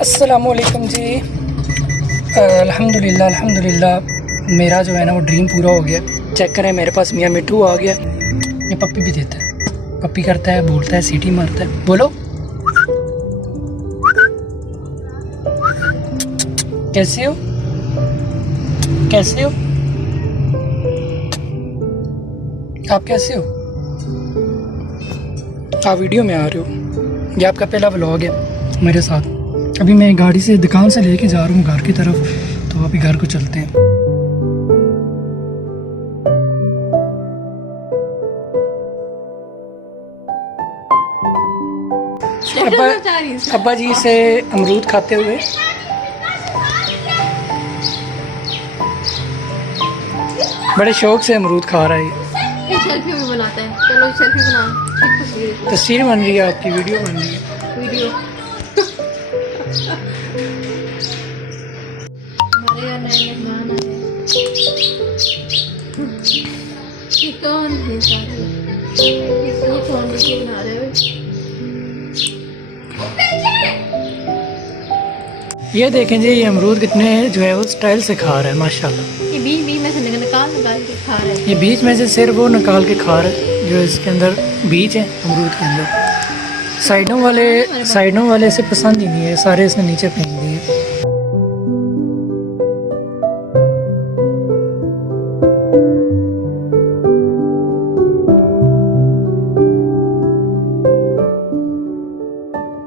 अस्सलामुअलैकुम जी। अल्हम्दुलिल्लाह मेरा जो है ना वो ड्रीम पूरा हो गया। चेक करें, मेरे पास मियाँ मिट्ठू आ गया। ये पप्पी भी देता है, पप्पी करता है, बोलता है, सीटी मारता है। बोलो, कैसे हो, कैसे हो आप, कैसे हो आप? वीडियो में आ रहे हो, ये आपका पहला व्लॉग है मेरे साथ। अभी मैं गाड़ी से दुकान से लेके जा रहा हूँ घर की तरफ, तो अभी घर को चलते हैं। अब्बा जी से अमरूद खाते हुए। बड़े शौक से अमरूद खा रहा है। ये सेल्फी भी बनाता है। चलो सेल्फी बना। तस्वीर बन रही है आपकी, वीडियो बन रही है। वीडियो हमारे यहाँ नए मेहमान आए हैं। ये कौन है सारे? ये कौन वीडियो बना रहे हो? ये देखें जी, ये अमरूद कितने जो है वो स्टाइल से खा रहा है माशाल्लाह। ये बीच बीच में से निकाल निकाल के खा रहे हैं। ये बीच में से सिर्फ वो निकाल के खा रहा है जो इसके अंदर बीज है अमरूद के अंदर। साइडों वाले इसे पसंद ही नहीं है, सारे इसने नीचे फेंक